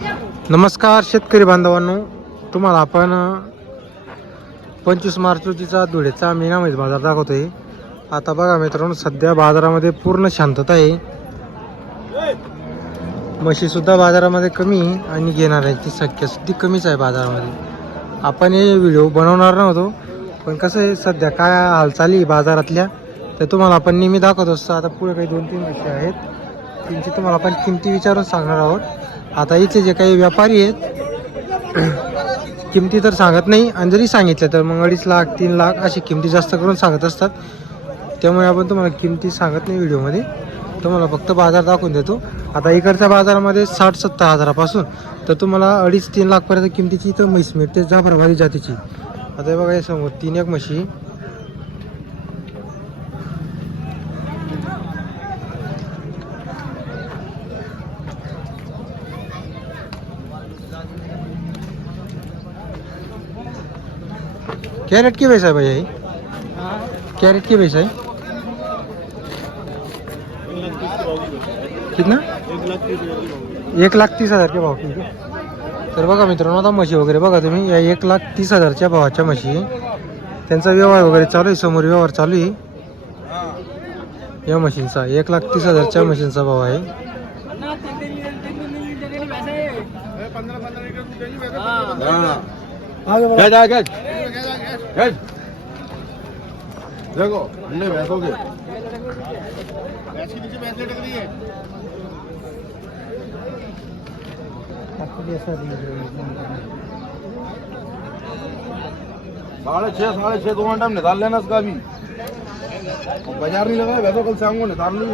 नमस्कार शेतकरी बांधवांनो. तुम्हाला आपण पंचवीस मार्च रोजीचा धुळेचा मीनामध्ये बाजार दाखवतोय. आता बघा मित्रांनो सध्या बाजारामध्ये पूर्ण शांतता आहे. म्हशीसुद्धा बाजारामध्ये कमी आहे आणि घेणाऱ्यांची संख्या सुद्धा कमीच आहे बाजारामध्ये. आपण हे व्हिडिओ बनवणार नव्हतो पण कसं आहे सध्या काय हालचाली बाजारातल्या तर तुम्हाला आपण नेहमी दाखवत असतो. आता पुढे काही दोन तीन म्हशी आहेत. त्यांची तुम्हाला आपण किमती विचारून सांगणार आहोत. आता इथे जे काही व्यापारी आहेत किमती तर सांगत नाही. आणि जरी सांगितलं तर मग अडीच लाख तीन लाख अशी किमती जास्त करून सांगत असतात. त्यामुळे आपण तुम्हाला किमती सांगत नाही व्हिडिओमध्ये. तुम्हाला फक्त बाजार दाखवून देतो. आता इकडच्या बाजारामध्ये साठ सत्तर हजारापासून तर तुम्हाला अडीच तीन लाखपर्यंत किमतीची इथं म्हैस मिळते जाफराबादी जातीची. आता हे बघा हे समोर तीन एक म्हशी. कैरेट की वैसा है भैया ये कैरेट की वैसा है कितना? एक लाख तीस हजार के भाव की तर बघा मित्रांनो आता म्हशी वगैरे बघा तुम्ही. या एक लाख तीस हजारच्या भावाच्या म्हशी. त्यांचा व्यवहार वगैरे चालू आहे समोर व्यवहार चालू आहे. या मशीनचा एक लाख तीस हजारच्या मशीनचा भाव आहे. गज भैंस गज नीचे भैंस लटक रही है। साढ़े छः साढ़े छः दो घंटा में निकाल लेना इसका भी। बाजार नहीं लगा वैसे कल शाम को निकाल ली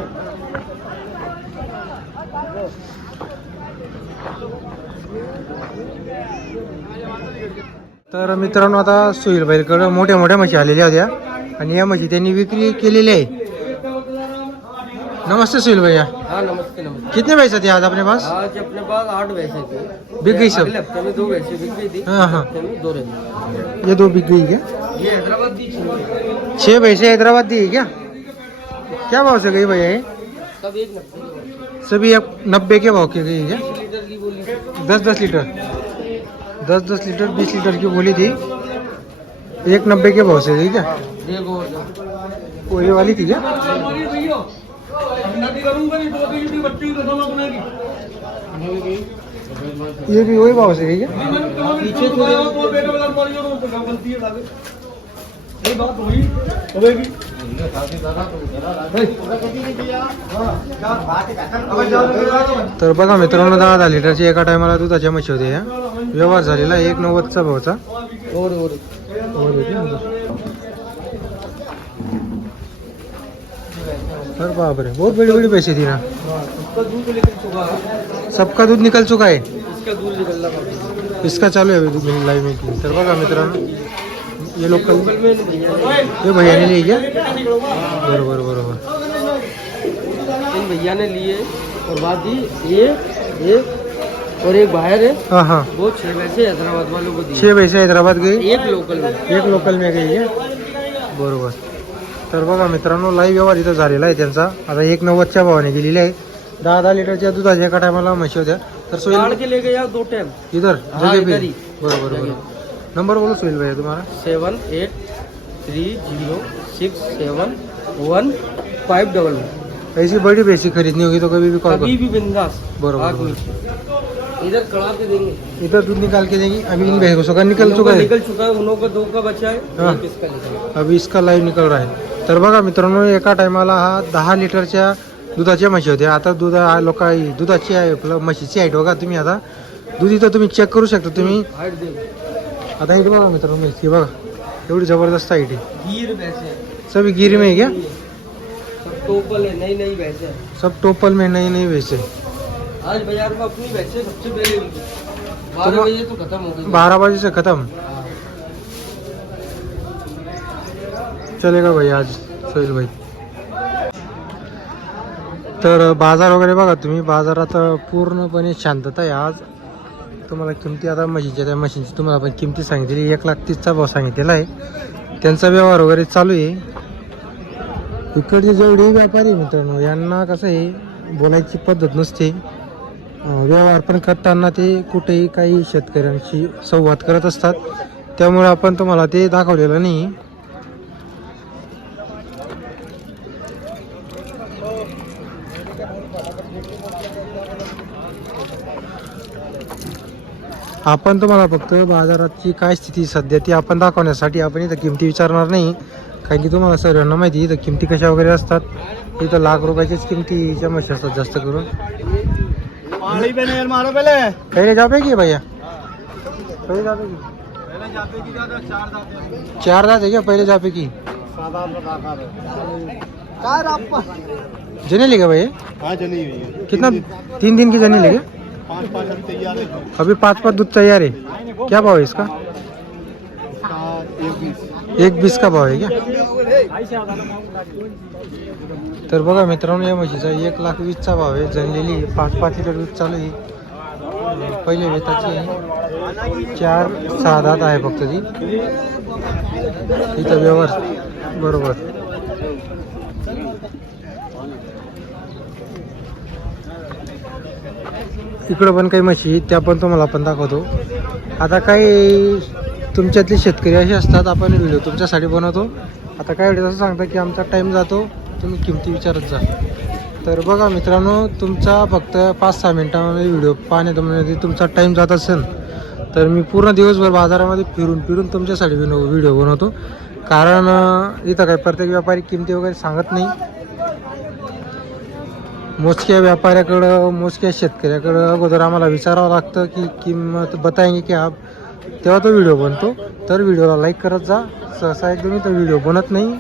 तर मित्रांनो आता सुहील बैलकडं मोठ्या मोठ्या म्हशी आलेल्या होत्या. आणि या म्हशी त्यांनी विक्री केलेली आहे. नमस्ते सुहील भैया. हाँ नमस्ते नमस्ते. कितने पैसे थे आज अपने पास? आज अपने पास आठ भैंसे थी बिक गई सब? अगले हफ़्ते में दो भैंसे बिक गई थी हाँ हाँ. हफ़्ते में दो रही ये दो बिक गई क्या? ये हैदराबाद दी छह भैंसे हैदराबाद दी क्या? क्या भाव से गई भैया ये? सब एक नब्बे सभी नब्बे के भाव की गई है क्या? की दस दस लीटर? दस दस लीटर, बीस लीटर की बोली थी। एक नब्बे के भाव से गई क्या वो ये वाली थी क्या? ये भी वही भाव से तर बघा मित्रांनो दहा दहा लिटरची एका टायमाला दुधाच्या म्हशी होते ह्या व्यवहार झालेला एक नव्वदचा भावचा. तर बापरे बहुत बड़ी बड़ी पैसे थी ना सबका दूध निकल चुका है? इसका चालू है अभी लाइव तर बघा मित्रांनो ये लोकल ये भैया ने लिया बरोबर बरोबर। इन भैया ने लिए और बात दी ये एक और एक बाहर है हाँ हाँ। वो छह भैंसे हैदराबाद वालों को दिए। छह पैसे हैदराबाद गई एक लोकल में। एक लोकल में गई आहे बरोबर। तर बघा मित्रांनो लाईव्ह व्यवहार इथं झालेला आहे त्यांचा. आता एक नव्वदच्या भावाने गेलेली आहे. दहा दहा लिटरच्या दुधाच्या एका टायमाला म्हशी होत्या. तर सोहेल के ले गए आप दो टाइम इधर हाँ, ही। बरोबर बरोबर. नंबर बोलो सोहेल भैया तुम्हारा। Seven eight three zero six seven one five double one. ऐसी बड़ी भैंसी खरीदनी होगी तो कभी भी कॉल कभी भी बिंदास। बरोबर। इधर कड़ा के देंगे। इधर दूध निकाल के देंगी अभी इन भैंसों का निकल चुका है। निकल चुका है उन्हों का दो का बचा है हाँ। इसका अभी इसका लाईव्ह निकल रहा है। तर बघा मित्रांनो एका टायमाला हा दहा लिटरच्या दुधाच्या म्हशी होत्या. आता दूध लोक दुधाची आहे म्हशीची आहे बघा तुम्ही आता. दूध इथं तुम्ही चेक करू शकता तुम्ही. आता इथे बघा मित्रांनो म्हशी बघा एवढी जबरदस्त हाईट आहे गिर भैंसे हैं। सभी गिरी में है क्या सब टोपल है नई नई भैंसे हैं। सब टोपल में नई नई भैंसे आज बाजार में अपनी भैंसे सबसे पहले बिकी। बारह तो- बजे तो खत्म हो गई बारह बजे से खत्म हाँ। चलेगा भाई आज सोहेल भाई तर बाजार वगैरे बघा तुम्ही बाजारात पूर्णपणे शांतता आहे आज तुम्हाला किमती आता म्हशीच्या त्या मशीनची तुम्हाला आपण किमती सांगितलेली एक लाख तीसचा भाव सांगितलेला आहे. त्यांचा व्यवहार वगैरे चालू आहे. इकडचे जेवढे व्यापारी मित्रांनो यांना कसं आहे बोलायची पद्धत नसते. व्यवहार पण करताना ते कुठेही काही शेतकऱ्यांशी संवाद करत असतात. त्यामुळे आपण तुम्हाला ते दाखवलेलं नाही. आपण तुम्हाला फक्त बाजाराची काय स्थिती सध्या ती आपण दाखवण्यासाठी आपण इथं किमती विचारणार नाही. कारण की तुम्हाला सर्वांना माहिती इथं किमती कशा वगैरे असतात. इथं लाख रुपयाचीच किमतीच्या म्हशी असतात जास्त करून. पहले पहिले जापे की भैया? पहिले जापे की? चार दात है क्या पहले जापे की? जनेली का भैया? हाँ जनी कितना तीन दिन की जनेली क्या अभी पाँच पाँच दूध तैयार है। क्या भाव है इसका? एक बीस का भाव आहे क्या? तर बघा मित्रांनो या म्हशीचा एक लाख वीसचा भाव आहे. जनलेली पाच पाच लिटर दूध चालू आहे. अं, पहिले वेताची चार सहा दात आहे फक्त ती. इथं व्यवहार बरोबर. इकडं पण काही म्हशी त्या पण तुम्हाला आपण दाखवतो. आता काही तुमच्यातले शेतकरी असे असतात आपण व्हिडिओ तुमच्यासाठी बनवतो. आता काय वेळेस असं सांगता की आमचा टाईम जातो तुम्ही किमती विचारत जा. तर बघा मित्रांनो तुमचा फक्त पाच सहा मिनटामध्ये व्हिडिओ पाहण्यामध्ये तुमचा टाईम जात असेल तर मी पूर्ण दिवसभर बाजारामध्ये फिरून फिरून तुमच्यासाठी विनो व्हिडिओ बनवतो. कारण इथं काय प्रत्येक व्यापारी किमती वगैरे सांगत नाही. मोजक्या व्यापाऱ्याकडं मोजक्या शेतकऱ्याकडं अगोदर आम्हाला विचारावं लागतं की किंमत बताएंगे की आप तेव्हा तो व्हिडिओ बनतो. तर व्हिडिओला लाईक करत जा. सहसा एकदम तो व्हिडिओ बनत नाही.